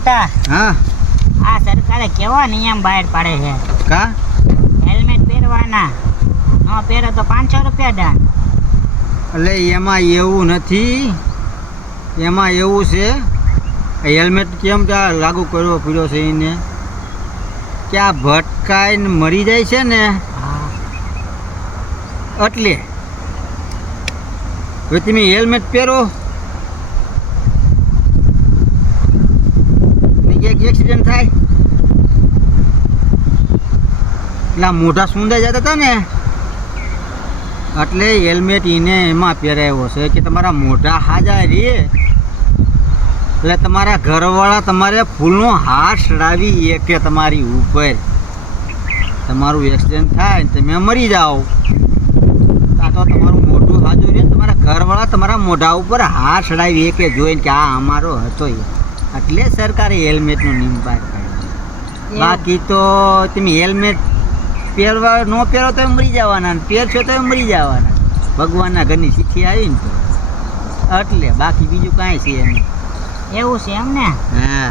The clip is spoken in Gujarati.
મોટા હા આ સરકારે કેવા નિયમ બહાર પાડે છે કા હેલ્મેટ પહેરવાના ન પહેરો તો 500 રૂપિયા દંડ. એટલે એમાં એવું નથી, એમાં એવું છે હેલ્મેટ કેમ ત્યાં લાગુ કરવો પડ્યો છે એને કે આ ભટકાઈને મરી જાય છે ને એટલે હવે તમે હેલ્મેટ પહેરો એક એક્સિડન્ટ થાય એટલે આ મોઢા સુંદાઈ જતા હતા ને એટલે હેલ્મેટ એને એમાં પહેરાવ્યો છે કે તમારા મોઢા હાજા રે એટલે તમારા ઘરવાળા તમારે ફૂલનો હાર ચડાવી કે તમારી ઉપર તમારું એક્સિડન્ટ થાય ને તમે મરી જાઓ કાં તો તમારું મોઢું હાજુ રહે તમારા ઘરવાળા તમારા મોઢા ઉપર હાર ચડાવી કે જોઈને કે આ અમારો હતો એટલે સરકારે હેલ્મેટનો નિયમ બહાર પાડ્યો. બાકી તો તમે હેલ્મેટ પહેરવા ન પહેરો તો મરી જવાના ને પહેરશો તો મરી જવાના ભગવાનના ઘરની ચિઠ્ઠી આવી ને તો એટલે બાકી બીજું કાંઈ છે નહીં. એવું છે એમ ને? હા